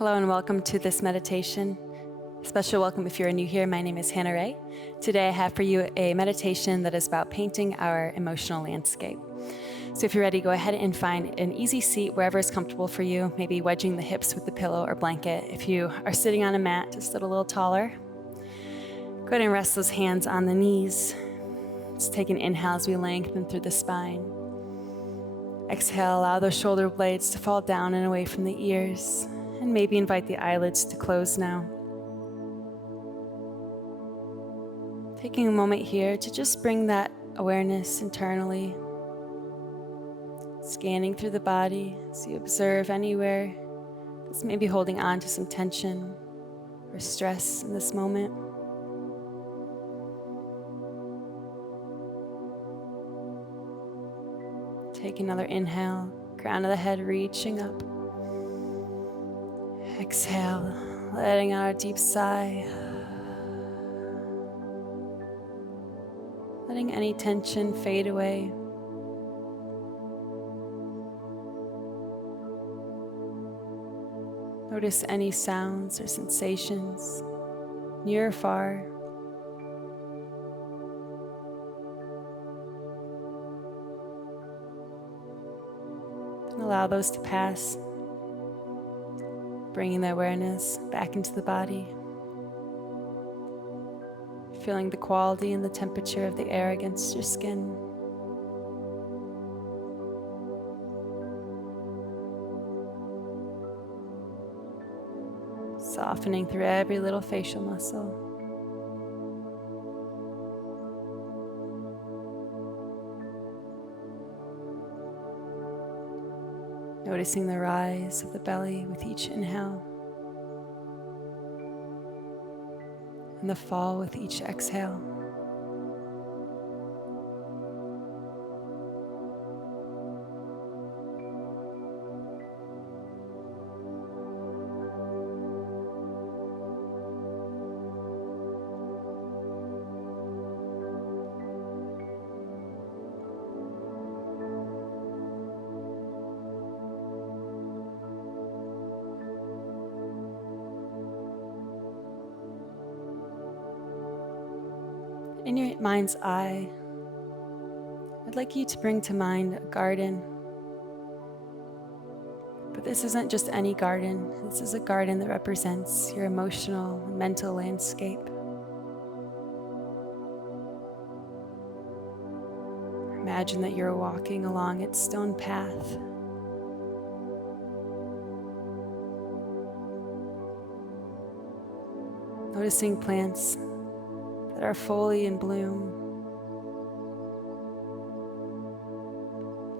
Hello and welcome to this meditation. Special welcome if you're new here. My name is Hannah Ray. Today I have for you a meditation that is about painting our emotional landscape. So if you're ready, go ahead and find an easy seat wherever is comfortable for you, maybe wedging the hips with the pillow or blanket. If you are sitting on a mat, just sit a little taller. Go ahead and rest those hands on the knees. Let's take an inhale as we lengthen through the spine. Exhale, allow those shoulder blades to fall down and away from the ears. And maybe invite the eyelids to close now. Taking a moment here to just bring that awareness internally. Scanning through the body as you observe anywhere that's maybe holding on to some tension or stress in this moment. Take another inhale, crown of the head reaching up. Exhale, letting out a deep sigh. Letting any tension fade away. Notice any sounds or sensations, near or far. And allow those to pass, bringing the awareness back into the body. Feeling the quality and the temperature of the air against your skin. Softening through every little facial muscle. Noticing the rise of the belly with each inhale. And the fall with each exhale. In your mind's eye, I'd like you to bring to mind a garden. But this isn't just any garden. This is a garden that represents your emotional and mental landscape. Imagine that you're walking along its stone path. Noticing plants that are fully in bloom.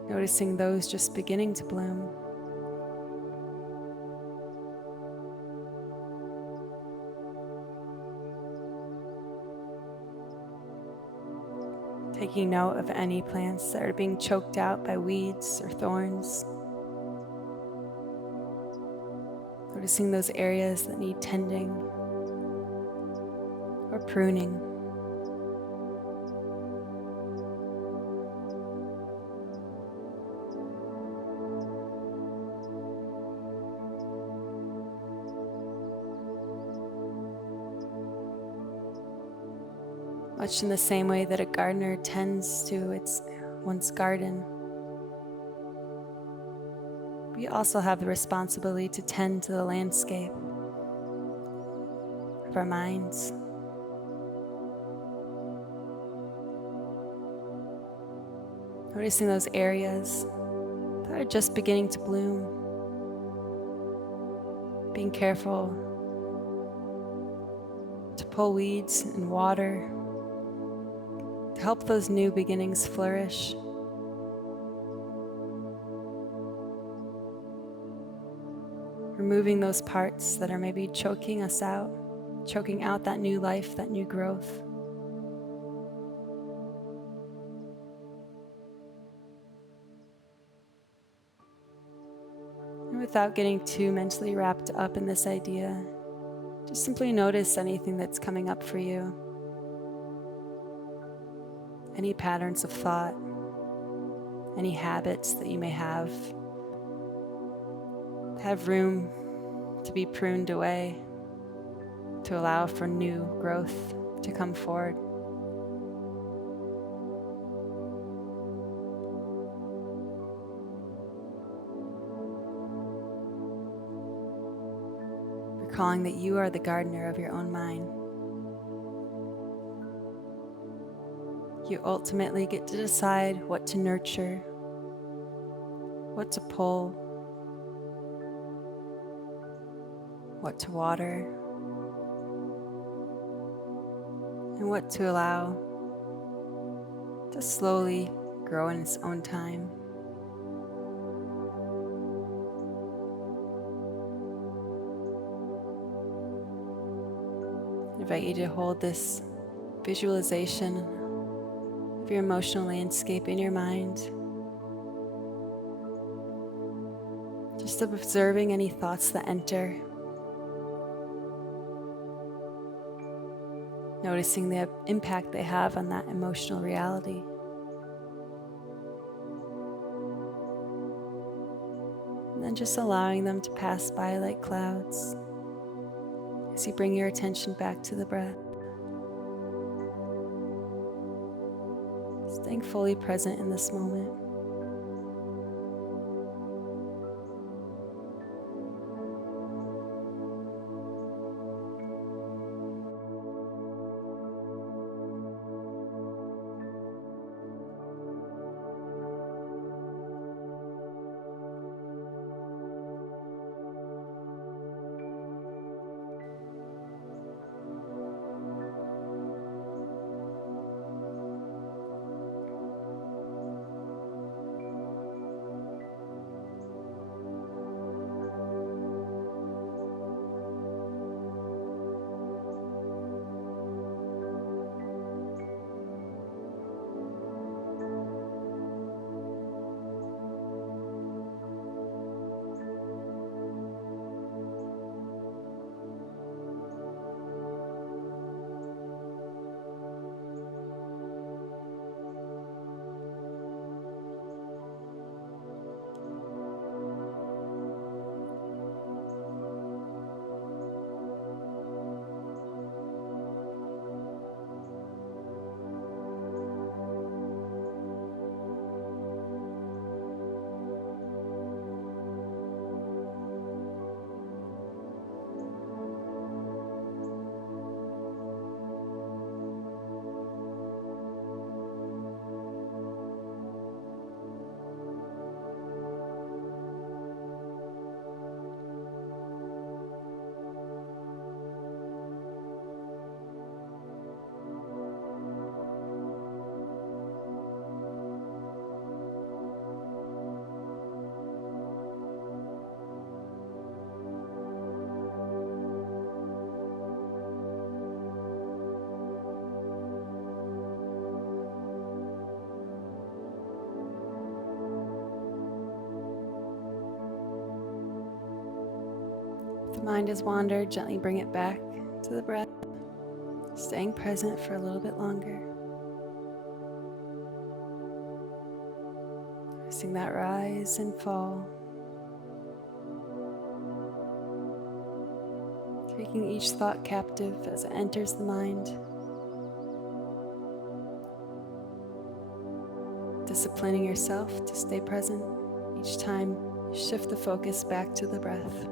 Noticing those just beginning to bloom. Taking note of any plants that are being choked out by weeds or thorns. Noticing those areas that need tending or pruning. Much in the same way that a gardener tends to one's garden, we also have the responsibility to tend to the landscape of our minds. Noticing those areas that are just beginning to bloom. Being careful to pull weeds and water to help those new beginnings flourish. Removing those parts that are maybe choking us out, choking out that new life, that new growth. And without getting too mentally wrapped up in this idea, just simply notice anything that's coming up for you. Any patterns of thought, any habits that you may have room to be pruned away, to allow for new growth to come forward. Recalling that you are the gardener of your own mind. You ultimately get to decide what to nurture, what to pull, what to water, and what to allow to slowly grow in its own time. I invite you to hold this visualization of your emotional landscape in your mind, just observing any thoughts that enter, noticing the impact they have on that emotional reality. And then just allowing them to pass by like clouds as you bring your attention back to the breath. Staying fully present in this moment. If the mind has wandered, gently bring it back to the breath, staying present for a little bit longer. Noticing that rise and fall. Taking each thought captive as it enters the mind. Disciplining yourself to stay present each time you shift the focus back to the breath.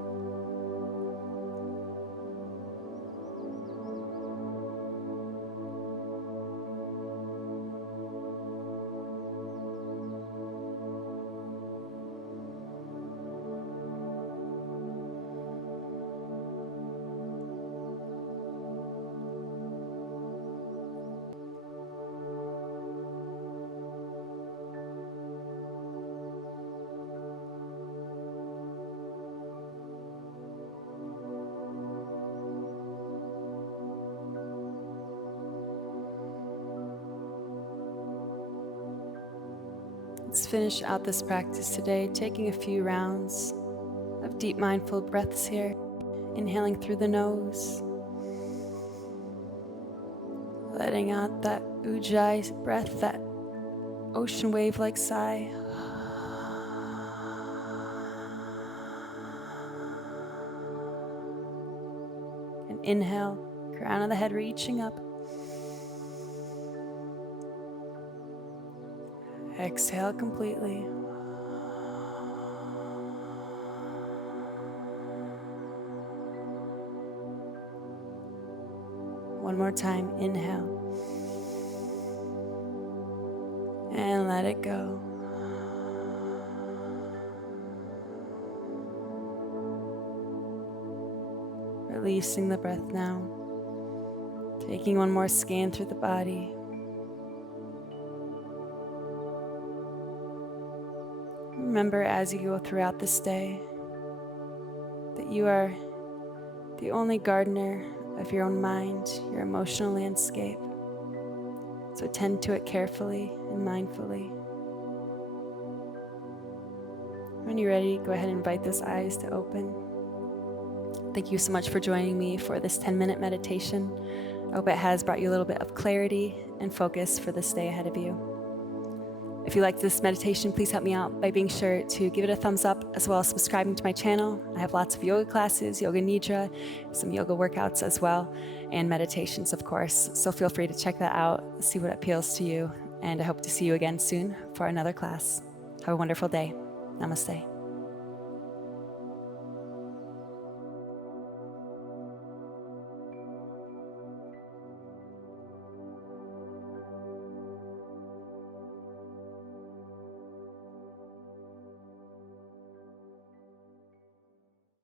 Let's finish out this practice today, taking a few rounds of deep mindful breaths here. Inhaling through the nose, letting out that ujjayi breath, that ocean wave-like sigh. inhale, crown of the head reaching up. Exhale completely. One more time, inhale. And let it go. Releasing the breath now. Taking one more scan through the body. Remember as you go throughout this day that you are the only gardener of your own mind, your emotional landscape. So tend to it carefully and mindfully. When you're ready, go ahead and invite those eyes to open. Thank you so much for joining me for this 10-minute meditation. I hope it has brought you a little bit of clarity and focus for this day ahead of you. If you liked this meditation, please help me out by being sure to give it a thumbs up, as well as subscribing to my channel. I have lots of yoga classes, yoga nidra, some yoga workouts as well, and meditations, of course. So feel free to check that out, see what appeals to you, and I hope to see you again soon for another class. Have a wonderful day. Namaste.